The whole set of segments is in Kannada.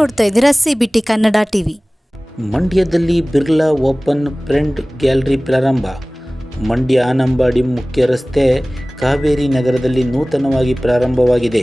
ನೋಡ್ತಾ ಇದ್ದೀರಾ ಸಿಬಿಟಿ ಕನ್ನಡ ಟಿವಿ. ಮಂಡ್ಯದಲ್ಲಿ ಬಿರ್ಲಾ ಓಪನ್ ಫ್ರೆಂಡ್ ಗ್ಯಾಲರಿ ಪ್ರಾರಂಭ. ಮಂಡ್ಯ ಆನಂಬಾಡಿ ಮುಖ್ಯ ರಸ್ತೆ ಕಾವೇರಿ ನಗರದಲ್ಲಿ ನೂತನವಾಗಿ ಪ್ರಾರಂಭವಾಗಿದೆ.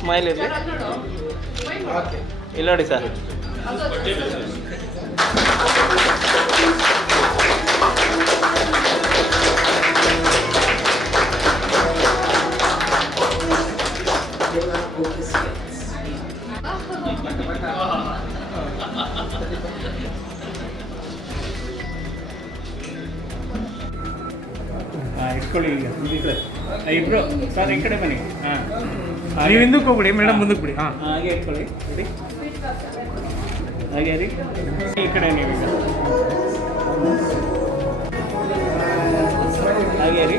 ಸ್ಮೈಲ್ ಇರಲಿ ಇಲ್ಲ ನೋಡಿ ಸರ್. ಇಟ್ಕೊಳ್ಳಿ ಈಗ ಇಬ್ರು ಸರ್ ಈ ಕಡೆ ಬನ್ನಿ. ಹಾಂ. ನೀವು ಹಿಂದಕ್ಕೆ ಹೋಗ್ಬಿಡಿ ಮೇಡಮ್ ಮುಂದಕ್ಕೆ ಬಿಡಿ. ಹಾಂ. ಹಾಗೆ ಇಟ್ಕೊಳ್ಳಿ. ಬಿಡಿ ಹಾಗೆ ರೀ ಈ ಕಡೆ ನೀವು ಈಗ. ಹಾಗೆ ರೀ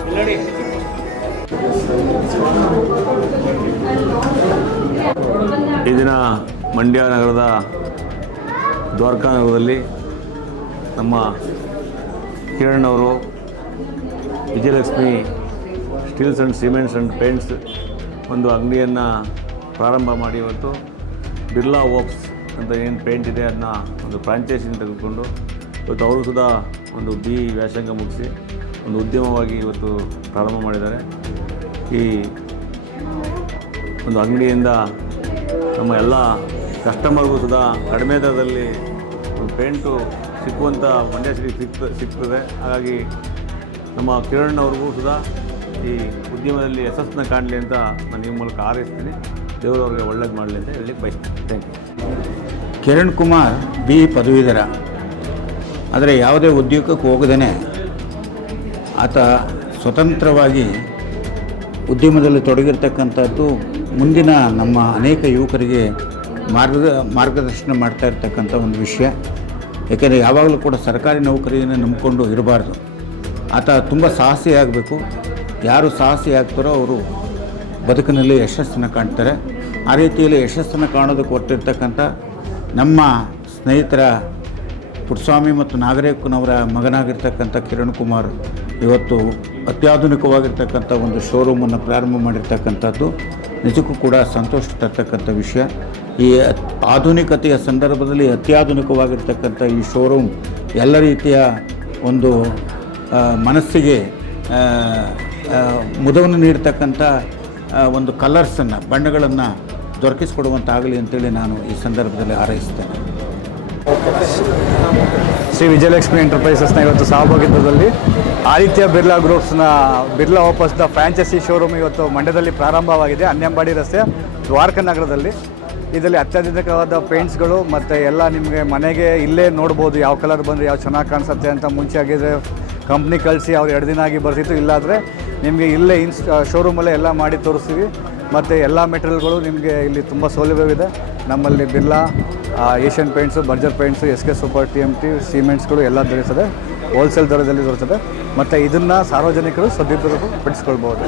ಇಲ್ಲಿ ನೋಡಿ ಈ ದಿನ ಮಂಡ್ಯ ನಗರದ ದ್ವಾರಕಾ ನಗರದಲ್ಲಿ ನಮ್ಮ ಕಿರಣ್ ಅವರು Vijayalakshmi steels and cements and paints ಒಂದು ಅಂಗಡಿಯನ್ನು ಪ್ರಾರಂಭ ಮಾಡಿ ಇವತ್ತು. ಬಿರ್ಲಾ ವರ್ಕ್ಸ್ ಅಂತ ಏನು ಪೇಂಟ್ ಇದೆ ಅದನ್ನ ಒಂದು ಫ್ರಾಂಚೈಸಿನ ತೆಗೆದುಕೊಂಡು ಇವತ್ತು ಅವರು ಸುದ ಒಂದು ಬಿ ವ್ಯಾಸಂಗ ಮುಗಿಸಿ ಒಂದು ಉದ್ಯಮವಾಗಿ ಇವತ್ತು ಪ್ರಾರಂಭ ಮಾಡಿದ್ದಾರೆ. ಈ ಒಂದು ಅಂಗಡಿಯಿಂದ ನಮ್ಮ ಎಲ್ಲ ಕಸ್ಟಮರ್ಗೂ ಸುದಾ ಕಡಿಮೆ ದರದಲ್ಲಿ ಒಂದು ಪೇಂಟು ಸಿಕ್ಕುವಂಥ ಮಂಡ್ಯ ಸಿಟಿ ಸಿಗ್ತ ಸಿಗ್ತದೆ. ಹಾಗಾಗಿ ನಮ್ಮ ಕಿರಣ್ ಅವ್ರಿಗೂ ಸುಧಾ ಈ ಉದ್ಯಮದಲ್ಲಿ ಯಶಸ್ಸನ್ನ ಕಾಣಲಿ ಅಂತ ನಾನು ಈ ಮೂಲಕ ದೇವರು ಅವ್ರಿಗೆ ಒಳ್ಳೇದು ಮಾಡಲಿ ಅಂತ ಹೇಳಿ ಬಯಸ್ತೀನಿ. Thank you Kiran Kumar B ಪದವೀಧರ. ಆದರೆ ಯಾವುದೇ ಉದ್ಯೋಗಕ್ಕೆ ಹೋಗದೇ ಆತ ಸ್ವತಂತ್ರವಾಗಿ ಉದ್ಯಮದಲ್ಲಿ ತೊಡಗಿರ್ತಕ್ಕಂಥದ್ದು ಮುಂದಿನ ನಮ್ಮ ಅನೇಕ ಯುವಕರಿಗೆ ಮಾರ್ಗ, ಮಾರ್ಗದರ್ಶನ ಮಾಡ್ತಾ ಇರ್ತಕ್ಕಂಥ ಒಂದು ವಿಷಯ. ಏಕೆಂದರೆ ಯಾವಾಗಲೂ ಕೂಡ ಸರ್ಕಾರಿ ನೌಕರಿಯನ್ನು ನಂಬಿಕೊಂಡು ಇರಬಾರ್ದು. ಆತ ತುಂಬ ಸಾಹಸಿ ಆಗಬೇಕು. ಯಾರು ಸಾಹಸಿ ಆಗ್ತಾರೋ ಅವರು ಬದುಕಿನಲ್ಲಿ ಯಶಸ್ಸನ್ನು ಕಾಣ್ತಾರೆ. ಆ ರೀತಿಯಲ್ಲಿ ಯಶಸ್ಸನ್ನು ಕಾಣೋದಕ್ಕೆ ಹೊರಟಿರ್ತಕ್ಕಂಥ ನಮ್ಮ ಸ್ನೇಹಿತರ ಪುಟ್ಸ್ವಾಮಿ ಮತ್ತು ನಾಗರೇಕನವರ ಮಗನಾಗಿರ್ತಕ್ಕಂಥ ಕಿರಣ್ ಕುಮಾರ್ ಇವತ್ತು ಅತ್ಯಾಧುನಿಕವಾಗಿರ್ತಕ್ಕಂಥ ಒಂದು ಶೋರೂಮನ್ನು ಪ್ರಾರಂಭ ಮಾಡಿರ್ತಕ್ಕಂಥದ್ದು ನಿಜಕ್ಕೂ ಕೂಡ ಸಂತೋಷ ತರ್ತಕ್ಕಂಥ ವಿಷಯ. ಈ ಆಧುನಿಕತೆಯ ಸಂದರ್ಭದಲ್ಲಿ ಅತ್ಯಾಧುನಿಕವಾಗಿರ್ತಕ್ಕಂಥ ಈ ಶೋರೂಮ್ ಎಲ್ಲ ರೀತಿಯ ಒಂದು ಮನಸ್ಸಿಗೆ ಮುದವನ್ನು ನೀಡ್ತಕ್ಕಂಥ ಒಂದು ಕಲರ್ಸನ್ನು, ಬಣ್ಣಗಳನ್ನು ದೊರಕಿಸಿಕೊಡುವಂತಾಗಲಿ ಅಂತೇಳಿ ನಾನು ಈ ಸಂದರ್ಭದಲ್ಲಿ ಹಾರೈಸ್ತೇನೆ ಶ್ರೀ ವಿಜಯಲಕ್ಷ್ಮಿ ಎಂಟರ್ಪ್ರೈಸಸ್ನ ಇವತ್ತು ಸಹಭಾಗಿತ್ವದಲ್ಲಿ ಆದಿತ್ಯ ಬಿರ್ಲಾ ಗ್ರೂಪ್ಸ್ನ ಬಿರ್ಲಾ ಓಪಸ್ನ ಫ್ರಾಂಚೈಸಿ ಶೋರೂಮ್ ಇವತ್ತು ಮಂಡ್ಯದಲ್ಲಿ ಪ್ರಾರಂಭವಾಗಿದೆ. ಅನ್ಯಂಬಾಡಿ ರಸ್ತೆ, ದ್ವಾರಕ ನಗರದಲ್ಲಿ. ಇದರಲ್ಲಿ ಅತ್ಯಾಧುನಿಕವಾದ ಪೇಂಟ್ಸ್ಗಳು ಮತ್ತು ಎಲ್ಲ ನಿಮಗೆ ಮನೆಗೆ ಇಲ್ಲೇ ನೋಡ್ಬೋದು. ಯಾವ ಕಲರ್ ಬಂದರೆ, ಯಾವ ಚೆನ್ನಾಗಿ ಕಾಣಿಸುತ್ತೆ ಅಂತ ಮುಂಚೆ ಆಗಿದ್ರೆ ಕಂಪ್ನಿ ಕಳಿಸಿ ಅವ್ರು ಎರಡು ದಿನ ಆಗಿ ಬರ್ತಿತ್ತು. ಇಲ್ಲಾದರೆ ನಿಮಗೆ ಇಲ್ಲೇ ಇನ್ಸ್ ಶೋರೂಮಲ್ಲೇ ಎಲ್ಲ ಮಾಡಿ ತೋರಿಸ್ತೀವಿ. ಮತ್ತು ಎಲ್ಲ ಮೆಟೀರಿಯಲ್ಗಳು ನಿಮಗೆ ಇಲ್ಲಿ ತುಂಬ ಸೌಲಭ್ಯವಿದೆ. ನಮ್ಮಲ್ಲಿ Birla Asian Paints, Berger Paints, S K super T M T, ಸಿಮೆಂಟ್ಸ್ಗಳು ಎಲ್ಲ ದೊರೆಯುತ್ತದೆ. ಹೋಲ್ಸೇಲ್ ದರದಲ್ಲಿ ದೊರೆತದೆ ಮತ್ತು ಇದನ್ನು ಸಾರ್ವಜನಿಕರು ಸದುಪಯೋಗ ಪಡಿಸ್ಕೊಳ್ಬೋದು